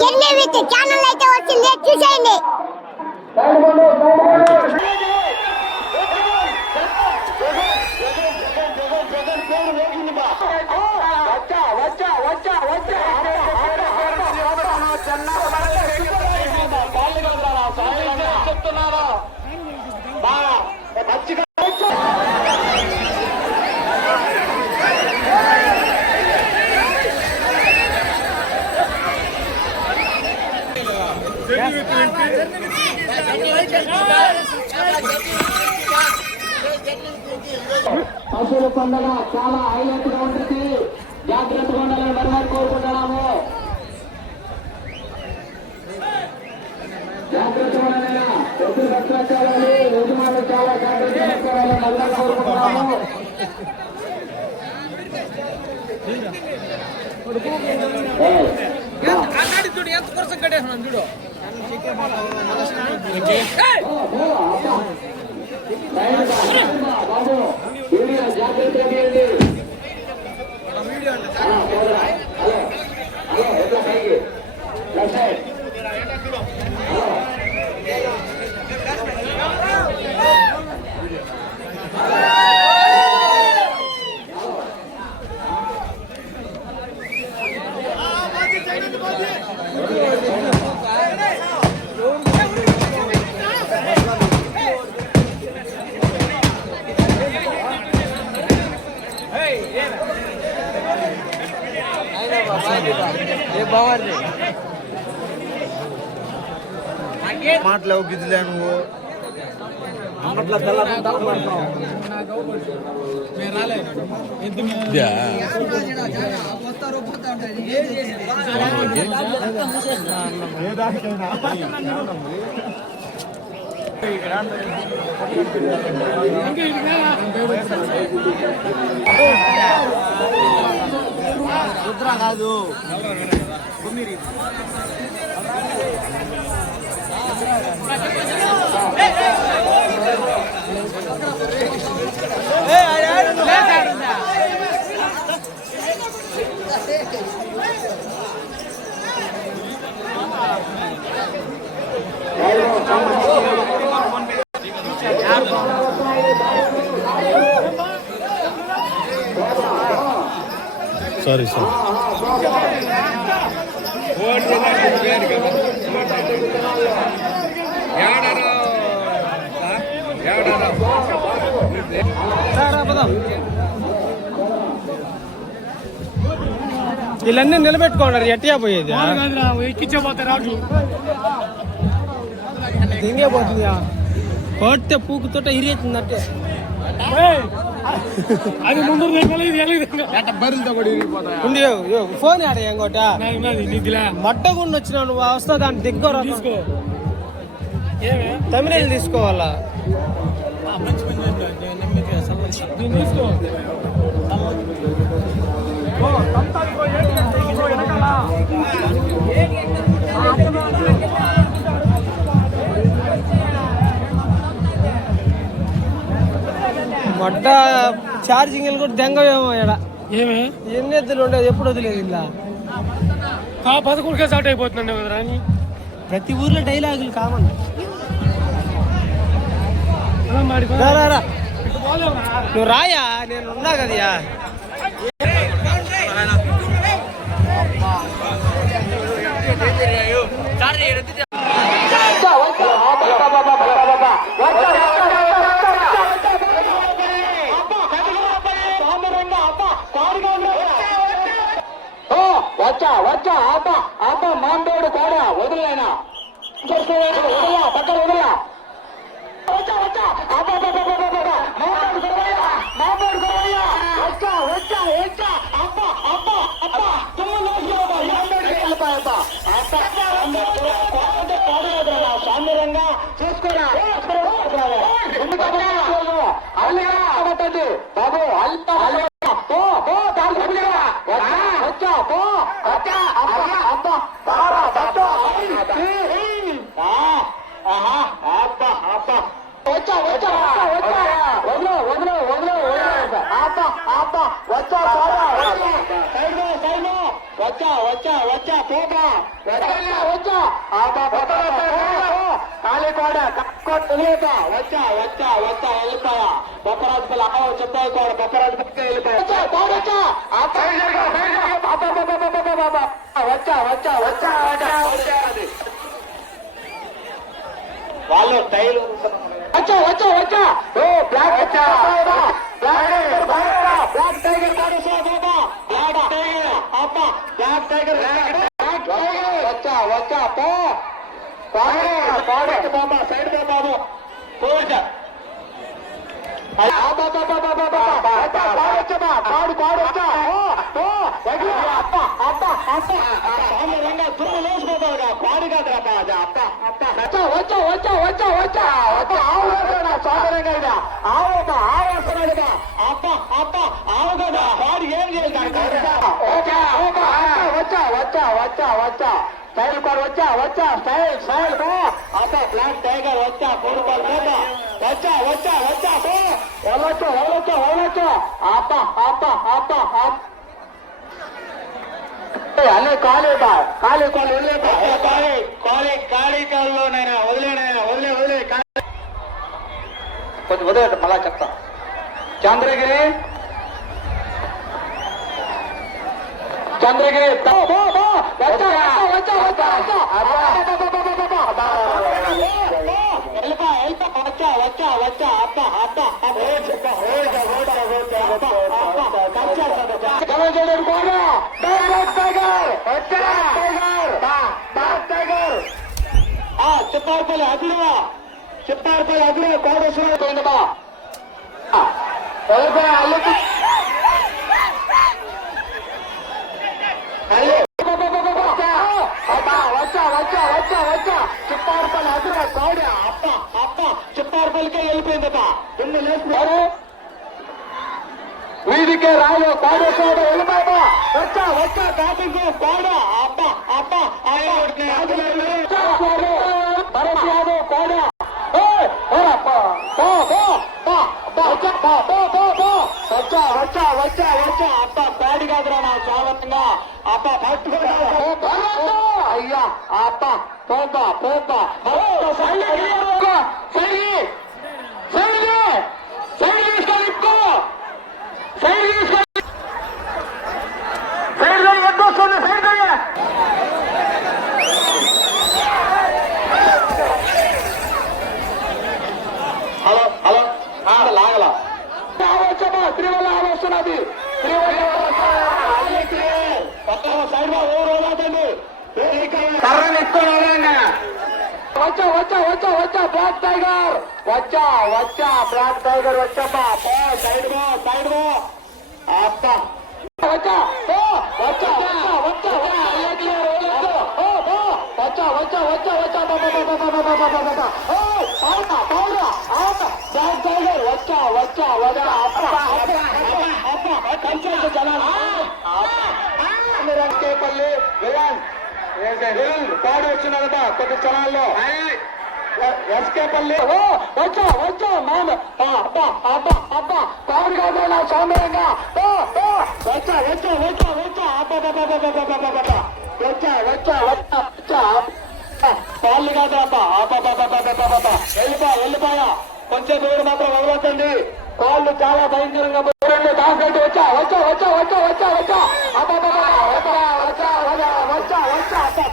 Journey with channel అయితే వచ్చింది, చూసేయండి. పశువుల పండుగ చాలా హైలైట్ గా ఉంటుంది. జాగ్రత్తగా ఉండాలని మరొకరు కోరుకుంటున్నాము. జాగ్రత్తగా ఉండాలన్నా ఎదురు రక్షించాలని యజమానులు చాలా జాగ్రత్తగా ఉండాలని మరొకరు కోరుకుంటున్నాము. చూడు ఎంత కోసం కట్టేస్తున్నాను చూడు. బాబు వీడియో జాగ్రత్తగా తీయండి. ఎట్లా పైకి లెఫ్ట్ సైడ్ మాట్లావు గిద్దులే నువ్వు అట్లా రుద్ర కాదు సారీ సార్ వీళ్ళన్నీ నిలబెట్టుకున్నారు. ఎట్టిగా పోయేది ఎక్కించబోతే రాజు దింగే పోతుంది. కొడితే పూకుతోట ఇరేతుందంటే అది ముందు ఫోన్ ఆడ ఇంకోట మట్టగుండి వచ్చినావు నువ్వు వస్తా దాన్ని దిగ్గర తమిళ తీసుకోవాలా మడ్డ ఛార్జింగ్ కూడా దెంగవేమో ఎడ ఏమి ఎన్ని ఎద్దులు ఉండేది ఎప్పుడు వదిలేదు ఇలా 11కే స్టార్ట్ అయిపోతుందండి కదా రాని. ప్రతి ఊర్లో డైలాగులు కామన్. నువ్వు రాయా నేను ఉన్నా కదయా. వచ్చా అబ్బా మాంబేడు కాడా వదిలేనా వదలా పక్కన వదలా సామ్యంగా చూసుకోరా బాబు వచ్చా వచ్చా వచ్చా పోతా వచ్చా కాళీకోడ వదిలేత వచ్చా వచ్చా వచ్చా వెళ్ళిపోయా బొప్పరాజుపల్లి అమ్మ చెప్పాయి కూడా బొప్పరాజుపల్లికి వెళ్ళిపోయా వచ్చా వచ్చా వచ్చా వచ్చా వచ్చా వాళ్ళు స్టైల్ వచ్చా వచ్చా వచ్చా ఓ బ్లాక్ వచ్చా బ్లాక్ టైగర్ బాబా బ్లాక్ టైగర్ అప్ప బ్లాక్ టైగర్ వచ్చా వచ్చా పో బాబా సైడ్ బాబు పోవచ్చా పాడు కాదురా వచ్చా వచ్చా వచ్చా వచ్చా వచ్చా వచ్చా సోదరంగా ఇదా ఆవుగా ఆవేస్తున్నాడుగా అప్ప అప్ప ఆవు కదా పాడు ఏం చేయాలి వచ్చా వచ్చా వచ్చా వచ్చా స్టైల్ కాదు వచ్చా వచ్చా స్టైల్ స్టైల్ అప్ప బ్లాక్ టైగర్ వచ్చా కోరుకోవాలి పోతా వచ్చా వచ్చా వచ్చా వెళ్ళొచ్చు వెళ్ళొచ్చు వెళ్ళొచ్చు అప్ప అప్ప అప్ప అన్నీ ఖాళీ ఖాళీ కాళ్ళు వదిలే ఖాళీ ఖాళీ ఖాళీ కాళ్ళు నైనా వదిలేనైనా వదిలే వదిలే కొంచెం వదిలేట మళ్ళా చెప్తా చంద్రగిరి చంద్రగిరి వచ్చా వచ్చా వచ్చా అప్ప అప్ప చెప్పారుపల్లి అదురువా చెప్పారుపల్లి అదురువా కోడేశ్వర పోయిందమ్మా వచ్చా వచ్చా వచ్చా వచ్చా చెప్పారుపల్లి అదురువా కోడ అప్ప అప్ప చెప్పారుపల్లికే వెళ్ళిపోయిందట ఎన్ని లేకపోయారు వీధికే రాయో కోడేశ్వర వెళ్ళిపోయా వచ్చా వచ్చా టాపింగ్ కోడ అప్ప అప్ప భరత్ యాదవ్ కోడ వచ్చా వచ్చా వచ్చా వచ్చా అప్ప ప్యాడి కాదురా నా స్వాగతంగా అప్ప ఫస్ట్ అయ్యా అప్ప పోతా పోతా హలో హలో లాగల ఆలోచన త్రివల్ల ఆలోచనది సైడ్ ఓడండి వచ్చా వచ్చా వచ్చా వచ్చా బ్లాక్ టైగర్ వచ్చా వచ్చా బ్లాక్ టైగర్ వచ్చా సైడ్ బో సైడ్ బో అప్ప వచ్చా వచ్చా వచ్చా వచ్చా వచ్చా వచ్చా వచ్చా బ్లాక్ టైగర్ వచ్చా వచ్చా వచ్చా కంచె జనాలు రంకేపల్లి పాడు వచ్చిందట కొద్ది క్షణాల్లో ఎస్కేపల్లి వచ్చా వచ్చా మామ కాదు కాదు నా సౌందర్యంగా వచ్చా వచ్చా వచ్చా వచ్చా వచ్చా వచ్చా వచ్చా పాలు కాదు వెళ్ళిపోయా కొంచెం దూరం మాత్రం వదలొద్దండి కాళ్ళు చాలా భయంకరంగా దానికంటే వచ్చా వచ్చా వచ్చా వచ్చా వచ్చా వచ్చా వచ్చా వచ్చా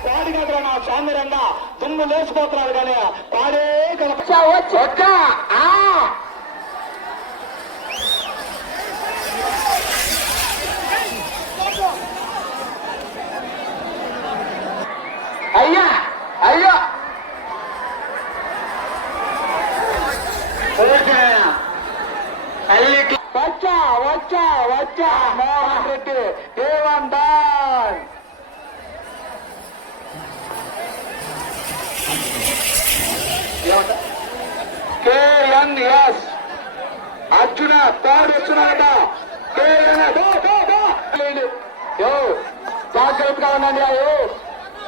పాడి కాదురా నా సౌందర్యంగా దుమ్ము లేచిపోతున్నారు కానీ పాడే వచ్చా వచ్చా అయ్యా అయ్యా వచ్చా వచ్చా వచ్చా మోహన్ రెడ్డి దేవన్ దాన్ కేఎన్ఎస్ అర్జున థర్డ్ వచ్చినాడ జాగ్రత్తగా ఉండండి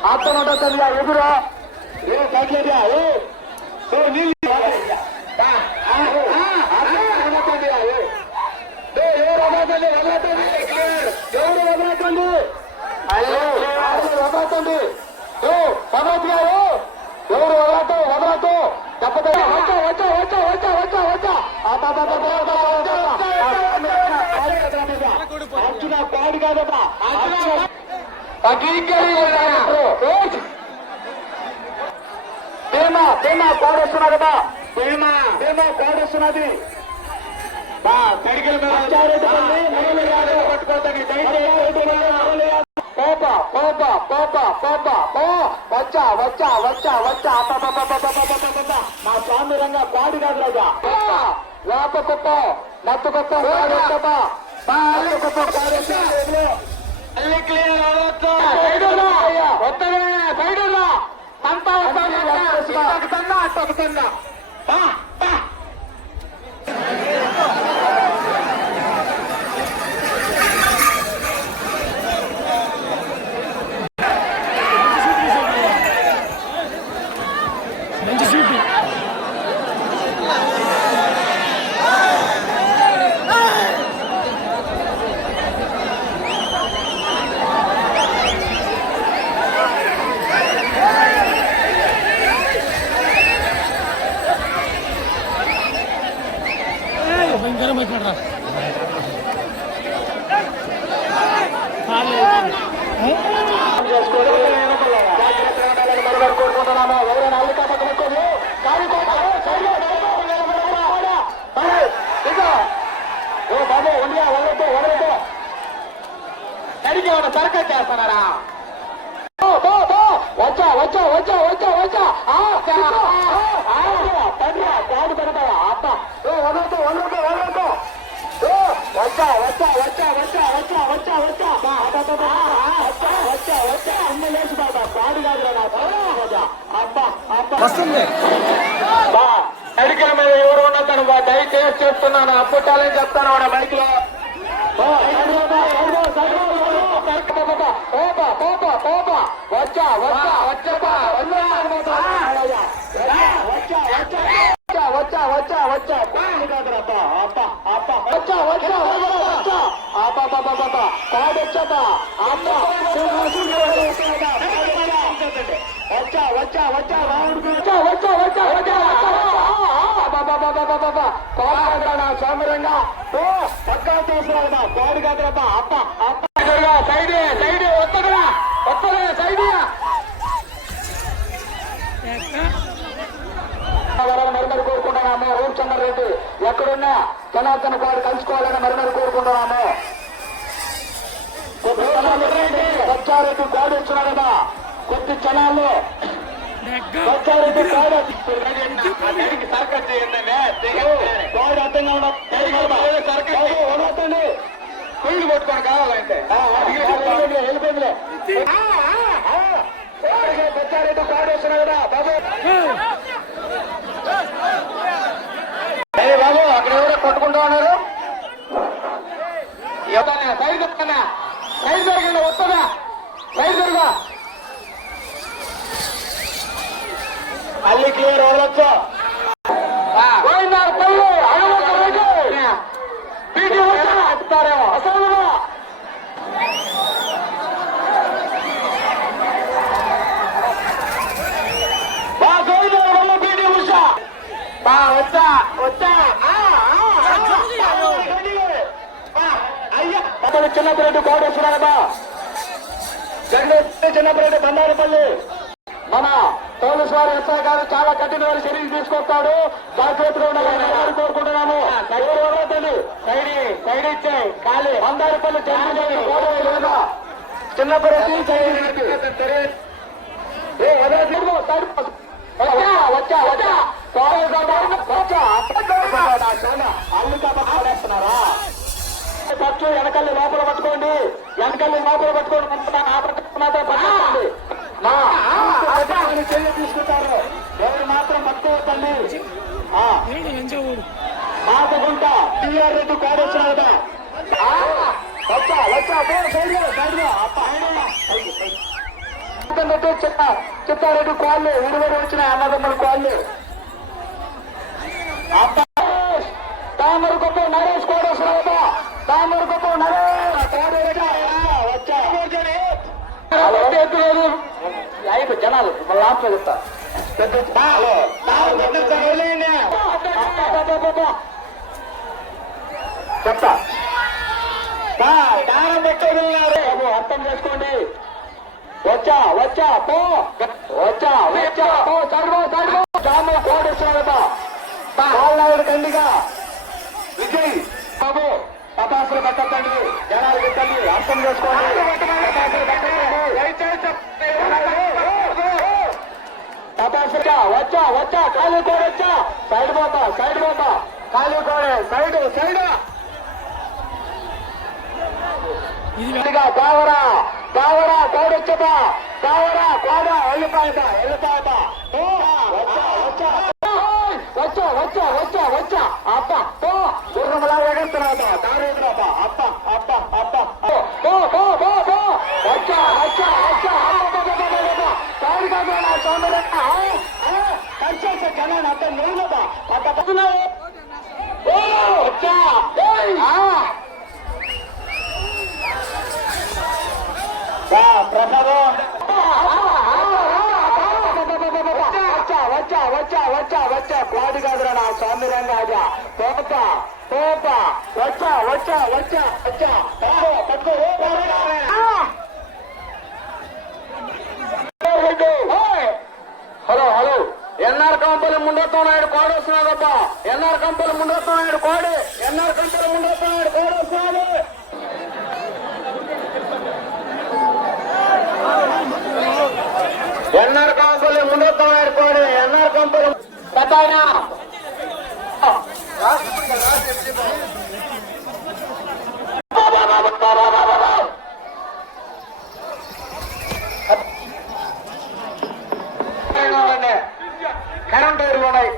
అర్థం ఉంటుంది ఎదురు తగ్గలేదా ఎవరు వదలకండి వదలొద్దండి. భగవత్ గారు ఎవరు వదలతో తప్పదు. అర్జున పాడు కాదమ్మా. భీమా పాడేస్తున్నా కదా. భీమా పాడేస్తున్నది. పట్టుకోవద్దండి. వచ్చా మా స్వామి రంగా పాడు కాదు రాజా. వేప కుప్ప నత్తు కుప్ప మంచి షూట్. భయంకరం అయిపోయాడు. కోరుకుంటున్నాము. ఎవరైనా అల్లికా పక్కన బాబు ఉండియా వదలతో అడిగి ఉన్న సర్కస్ చేస్తున్నారా? వచ్చా కాదు పెడతావా అబ్బ. వదలతో వచ్చా అమ్మ లేచి బాబా పాడు కాదురా. అబ్బా వస్తుంది. మెడికల్ మీద ఎవరు ఉన్నతను దయచేసి చెప్తున్నాను. అప్పుట్టాలని చెప్తాను ఆడ మైక్లో. సౌమరంగా పక్కా తీసుకురా పాడు కాదురా. సైడ్ వస్తదా సైడ్ మరిమరి కోరుకుంటున్నాము. రూపచంద్ర రెడ్డి ఎక్కడున్నా జనార్దన్ పాడు కలుసుకోవాలని మరిమరి కోరుకుంటున్నాము. వచ్చారెడ్డి పాడు ఇస్తున్నాడు కదా కొద్ది క్షణాల్లో. వచ్చారెడ్డి పాడు సర్కస్ చేయండి. పాడు అర్థంగా ఉండదండి. కుళ్ళు కొట్టుకొని కావాలంటే వెళ్ళిపోయిందిలే. వచ్చారెడ్డి పాడు ఇస్తున్నాడు కదా బాబు. బాబు అక్కడ ఎవరో కొట్టుకుంటూ ఉన్నారు. సైడ్ చెప్తానా సైడ్ జరిగింది వస్తుందా సైడ్ జరుగా అల్లి క్లియర్ వదలొచ్చు. చెప్తారేమో అసలు పీటీ ఉషా వచ్చా అయ్యా అతను చిన్నపిరెడ్డి కోటేశ్వర కదా. చిన్నపిరెడ్డి బండారుపల్లి మన పోలీసు వారు ఎస్ఐ గారు చాలా కఠినమైన చర్యలు తీసుకొస్తాడు. జాగ్రత్తగా ఉండాలని కోరుకుంటున్నాము. సైడ్ ఇచ్చాయి ఖాళీ బండారుపల్లి చిన్నపిరెడ్డి అల్లికాపడేస్తున్నారా? ఖర్చు వెనకల్లి లోపల పట్టుకోండి. మాత్రం పట్టుకోండి. చర్య తీసుకుంటారు. ఎవరు మాత్రం పట్టుకోవద్దండి. మాతగుంట టీఆర్ రెడ్డి కోడేశ్వర కదా. చిత్తారెడ్డి కాళ్ళు విడివడి వచ్చిన అన్నదమ్ముల కాళ్ళు. తామరకొప్ప నరేష్ కోడేశ్వర కదా. తామరకొప్ప నరేష్ వచ్చా చాలు లాస్ట్ లో చెప్తా చెప్తా దారం పెట్టేస్తున్నారు అర్థం చేసుకోండి వచ్చా పో చదువు దాము కోడేశ్వరట వాళ్ళ కండిగా విజయ్ బాబు పటాసులు పెట్టండి జనాలు పెట్టండి అర్థం చేసుకోండి పటాసుగా వచ్చా ఖాళీ కోడ వచ్చా సైడ్ పోతా ఖాళీ కోడే సైడ్ కావరా కోడొచ్చదా కావరా కోడ వెళ్ళిపోతా వచ్చా అప్ప గుర్రంలా ఎగరుతున్నావా దారేదురాబా అప్ప వచ్చా కలిసేసే జనాన్ని అంత నువ్వుదా అంత పడుతున్నావు వచ్చా ప్రసాదం వచ్చా క్వాడి కాదురా నా స్వామి రంగాజా పోప వచ్చా పట్టుకో హలో ఎన్ఆర్ కంపెనీ ముందొత్తం నాయుడు కోడి వస్తున్నాడబ్బా ఎన్ఆర్ కంపెనీ ముందొత్తం నాయుడు కోడి వస్తున్నాడు ఎన్ఆర్ కంపెనీ ముందొత్తం నాయుడు కోడి ఎన్ఆర్ కంపెనీ పెద్ద కరెంట్ వైర్లు ఉన్నాయి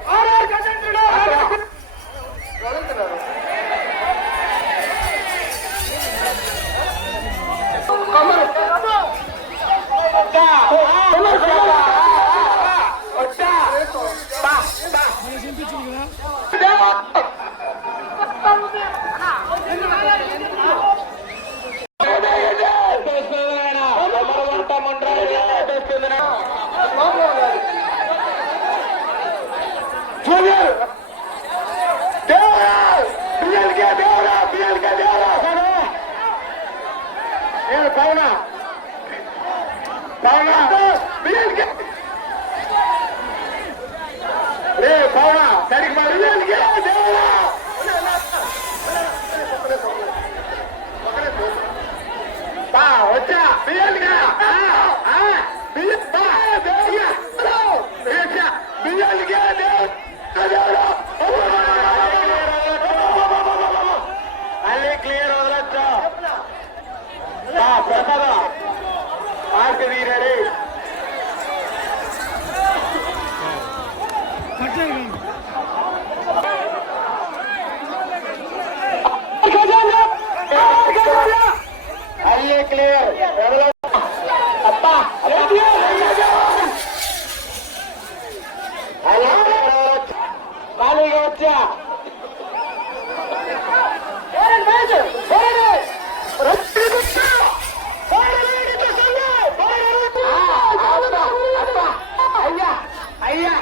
పౌనా సరిగ్గా వచ్చా బియ్యాలుగా అన్నీ క్లియర్ వదలొచ్చా ప్రసాద ఆర్తి వీరడి అయ్యే క్లియర్ అప్పా ఖాళీగా వచ్చా అయ్యా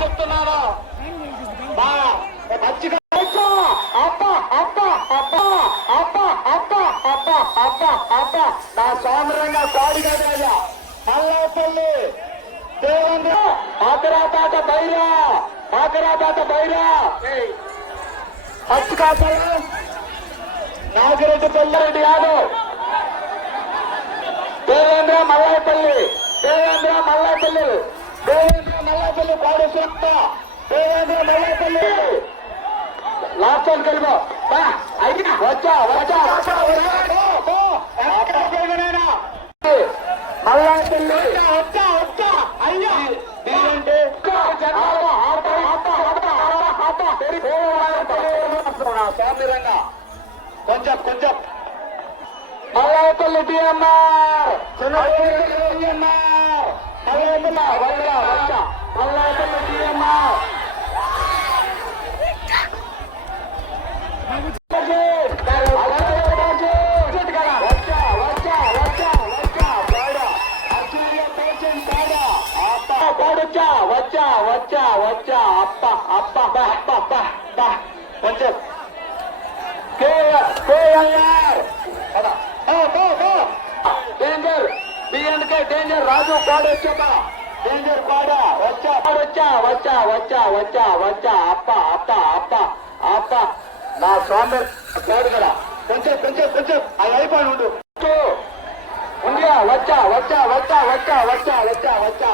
చెప్తున్నాను నా సోమరంగా కోడి కదా మల్లాపల్లి దేవేంద్ర ఆకరాతాట బైరా హత్తుకాపల్లి నాగిరెడ్డి పెల్లారెడ్డి యాదవ్ దేవేంద్ర మల్లాపల్లి కోడేశ్వరప్ప దేవేంద్ర మల్లాపల్లి లాస్ట్ వన్ కలిపో అయినా వచ్చా వచ్చా వచ్చా మళ్ళా వచ్చా వచ్చా అయ్యా అంటే స్వామిరంగా కొంచెం కొంచెం మల్లాపల్లి డిఎంఆర్ మల్లాపల్లి డిఎంఆర్ వచ్చా వచ్చా వచ్చా అప్ప అప్ప అప్ప అప్ప కొంచెం డేంజర్ బిఎన్కే డేంజర్ రాజు పాడు వచ్చా డేంజర్ పాడా వచ్చా వచ్చా వచ్చా వచ్చా వచ్చా వచ్చా అప్ప అప్ప అప్ప అప్ప నా స్వామి పాడు కదా కొంచెం కొంచెం కొంచెం అది అయిపోయి ఉండు ఉండియా వచ్చా వచ్చా వచ్చా వచ్చా వచ్చా వచ్చా వచ్చా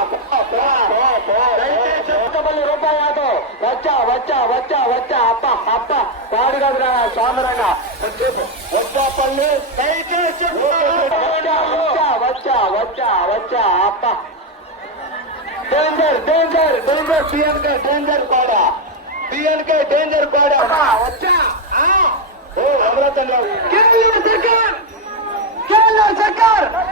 రూపాయి ఆటో వచ్చా వచ్చా వచ్చా వచ్చా అప్ప అప్ప పాడు కదా స్వామిరంగా వచ్చాపల్లి వచ్చా వచ్చా వచ్చా వచ్చా అప్ప డేంజర్ డేంజర్ డేంజర్ బిఎన్కే డేంజర్ పాడా బిఎన్కే డేంజర్ పాడా వచ్చా ఓ అమృతంలో सरकार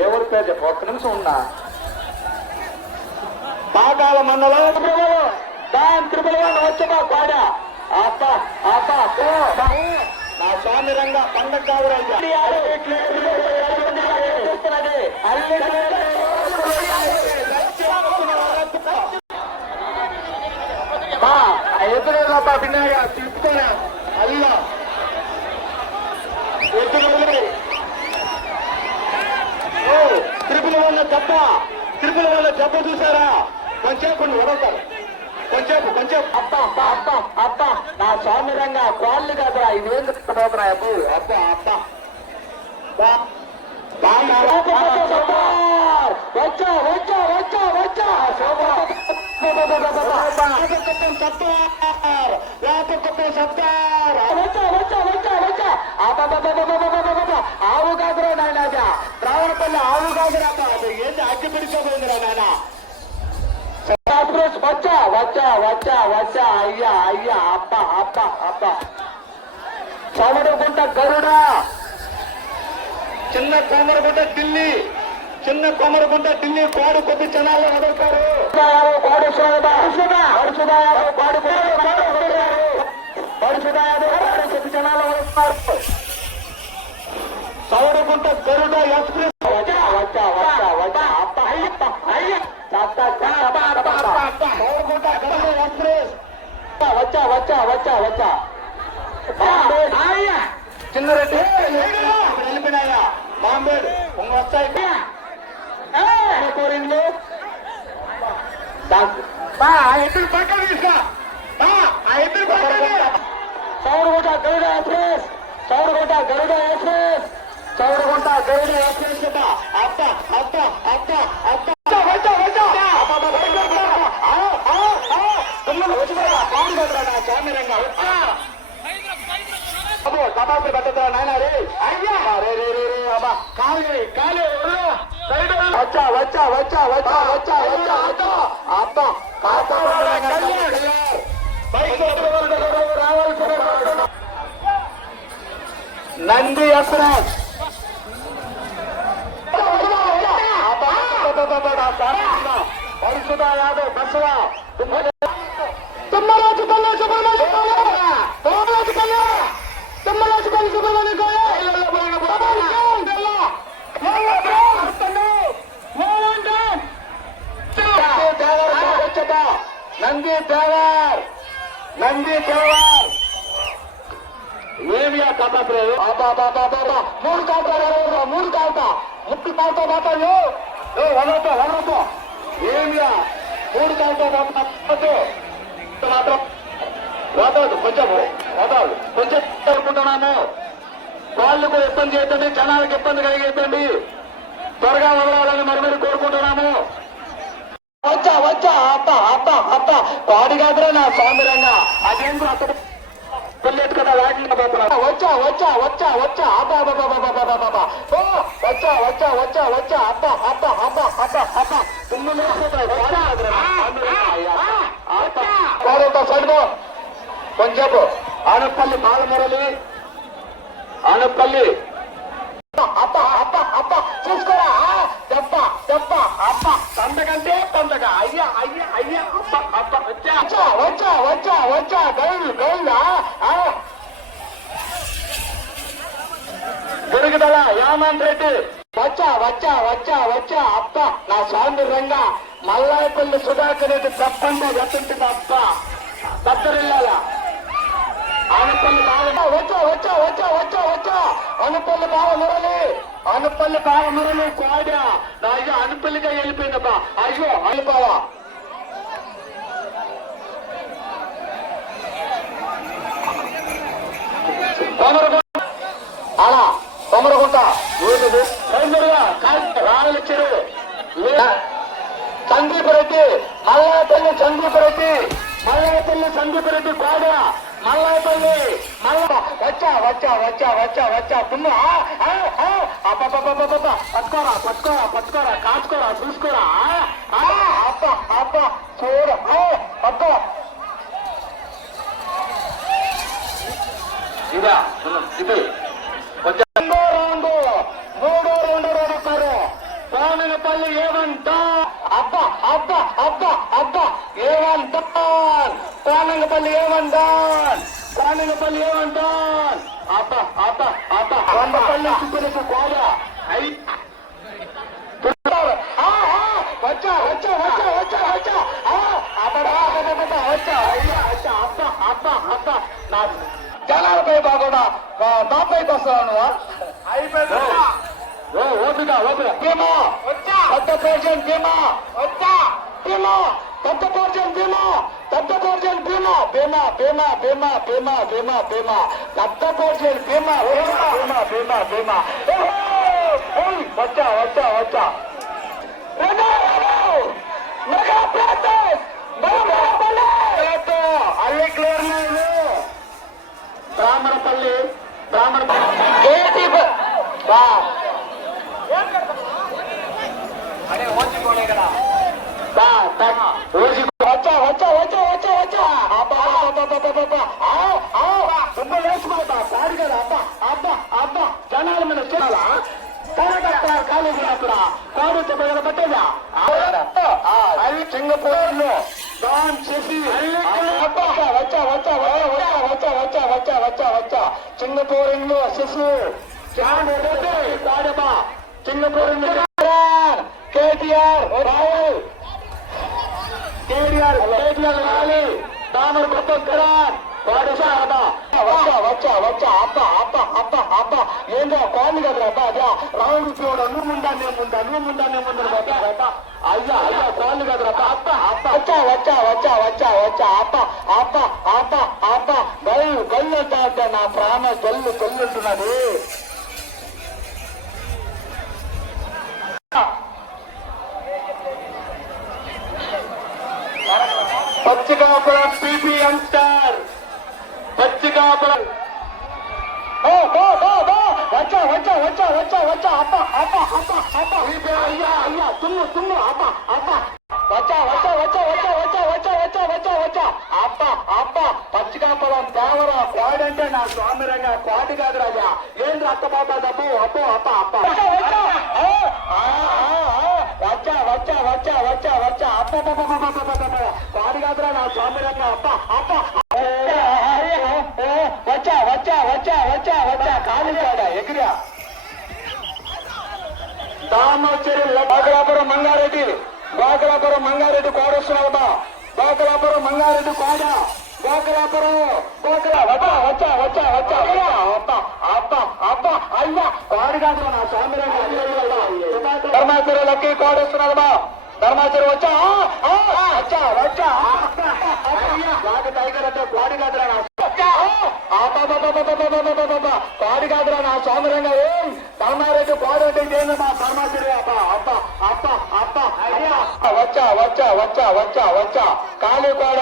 ఎవరి పేరు చెప్ప ఒక్క నిమిషం ఉన్నా పాకాల మండలం దాని త్రిపుల వచ్చా పాడా అప్ప అప్ప నా స్వామి రంగ పండగ ఎదురుపా పిన్నగా తిప్పుకోనా అల్లా ఎదురు త్రిపుల వల్ల దెబ్బ చూసారా కొంచెం కొన్ని వదలుతారు కొంచెం కొంచెం అప్ప అప్ప అప్ప నా స్వామి రంగా క్వాళ్ళు కాదురా ఇది ఏం పోతున్నా అప్పు అప్ప అప్ప వచ్చా వచ్చా వచ్చా వచ్చా ఆవు కాదురా నాయన రావణపల్లి ఆవు కాదురా ఏంటి అగ్గి పిడిచిపోయిందిరా నాయన వచ్చా వచ్చా వచ్చా వచ్చా అయ్యా అయ్యా అప్ప అప్ప అప్ప చమడుగుంట గరుడా చిన్న కొమరగుంట ఢిల్లీ చిన్న కొమరగుంట ఢిల్లీ పాడు కొద్ది జనాలు వదులుతారు పాడు కొద్ది జనాలు వదులుతారు చమడుగుంట గరుడ ఎక్స్ప్రెస్ వచ్చా వచ్చా వచ్చా వచ్చా అప్ప అయ్యప్ప అయ్యా వచ్చా వచ్చా వచ్చా వచ్చా చిన్నరెడ్డి వెళ్ళిపోయినాయా బాంబేడ్ వస్తాయి కోరింగ్లు ఎదురు పక్క తీసుకో ఎదురు పక్క చౌరగుంట గరుడ ఎక్స్ప్రెస్ చౌరగుంట గరుడ ఎక్స్ప్రెస్ చౌరగుంట గరుడ ఎక్స్ప్రెస్ అత్త అత్త అత్త అత్త కబాబు పట్టరా నాయన రే అయ్యా రే రే రే రే అబ్బా కాలే కాలే వచ్చా వచ్చా వచ్చా వచ్చా వచ్చా వచ్చా వచ్చా అబ్బా కాతా రావాల్సిన నంది ఎక్స్ప్రెస్ పరిశుద్ధ యాదవ్ బసవ తిమ్మరాజు పల్లె సుబ్రహ్మణ్య తిమ్మరాజు పల్లె సుబ్రహ్మణ్య నంది దేవర్ ఏమియా కథలేదు మూడు కాలుతా ముక్కు కాలుతా పోతాను వదలతో ఏమియా మూడు కాలుతా మాత్రం వదలదు కొంచెం అనుకుంటున్నాను. వాళ్ళకు ఇబ్బంది అవుతుంది, జనాలకు ఇబ్బంది కలిగేస్తుంది. త్వరగా వదలాలని మరి కోరుకుంటున్నాము. వచ్చా అప్ప పాడి కాదురా నా స్వామిరంగా అదేం అక్కడ పెళ్ళేట్టు కదా వాటిని పోతున్నా. వచ్చా అప్ప సడుకో కొంచెం ఆనపల్లి బాలమురళి ఆనపల్లి అప్ప చూసుకోరా దెబ్బ అప్ప పండగంటే పండగ అయ్యా అప్ప వచ్చా గౌళ్ళ గురుగుదల యామన్ రెడ్డి వచ్చా అప్ప నా స్వామి రంగా మల్లాయపల్లి సుధాకర్ రెడ్డి తప్పండి వెతుంటుంది అప్ప దత్తరిల్లాల ఆనపల్లి బాగా వచ్చా అనుపల్లి బాగా మురళి కోడా నా అయ్యో అనుపల్లిగా వెళ్ళిపోయిందబ్బా అయ్యో అయిపోవా అలా తొమరగుంట రాళ్ళ చెరువు సందీపరెడ్డి మల్లాయపల్లి సందీపరెడ్డి కోడ మల్లాయపల్లి వచ్చా తుమ్మ పట్టుకోరా కాచుకోరా చూసుకోరా అప్ప చూడ అప్ప ఇదా ఇది మూడో రౌండ్ ఆడతారు. కోనపల్లి ఏమంట అబ్బ ఏమంటా కోనపల్లి ఏమంటాన్ అబ్బ కొండపల్లి చుట్టూ కోడా వచ్చా అబ్బ నా జనాలపై బాగున్నా బాపైకి వస్తాను ఓపిక భీమా పెద్ద పోర్షన్ భీమా పెద్ద పోర్షన్ భీమా పెద్ద పోర్షన్ భీమా పెద్ద పోర్షన్ భీమా వచ్చా అల్లి క్లియర్ బ్రాహ్మణపల్లి వచ్చా పాడు కదా అబ్బ జనాల మీద చూడాలా కాలేజీ అక్కడ కాడు చెప్పగల పట్టేదా అవి సింగపూర్లో వచ్చా సింగపూర్ శిశు సింగపూర్ కేటీఆర్ రాలి దామర్ గొప్పం కరాన్ వచ్చా అబ్బ ఏందో కాదు కదరా రావుడు చూడు నువ్వు ముందా నేను ముందు అయ్యా కాళ్ళు కదరా అబ్బ గల్లు అంటే నా ప్రాణ గల్లుంటున్నది. పచ్చికాపురం పీపీ యంగ్స్టర్ పచ్చికాపురం వచ్చా అయ్యా తుమ్ము అప్ప పచ్చికాపురం దేవరా కోడంటే నా స్వామిరంగా కోటి కాదు రాజా ఏం రక్త బాబా డబ్బు అప్ప వచ్చా కాడిగాదురా నా స్వామి రంగ అప్ప అప్ప వచ్చా వచ్చా వచ్చా వచ్చా వచ్చా కాలి ఎగిరా దామోచెరు బాగలాపురం మంగారెడ్డి కోడొస్తున్నావు బా బాగలాపురం మంగారెడ్డి కోడ బాగలాపురం వచ్చా వచ్చా వచ్చా అబ్బా అబ్బా అబ్బా అయ్యా కాడిగాదురా నా స్వామి రంగ ధర్మాచరు లక్కీ కోడొస్తున్నావు బా ధర్మాచరు వచ్చా వచ్చా వచ్చా టైగర్ అంటే కాడిగాదురా నా కాడిగాదురా నా స్వామిరంగా ఏం ధర్మారెడ్డి కోడంటే ఇదేందమ్మా ధర్మాచరి అబ్బా అబ్బా అబ్బా అబ్బా వచ్చా వచ్చా వచ్చా వచ్చా వచ్చా కాళీ కోడ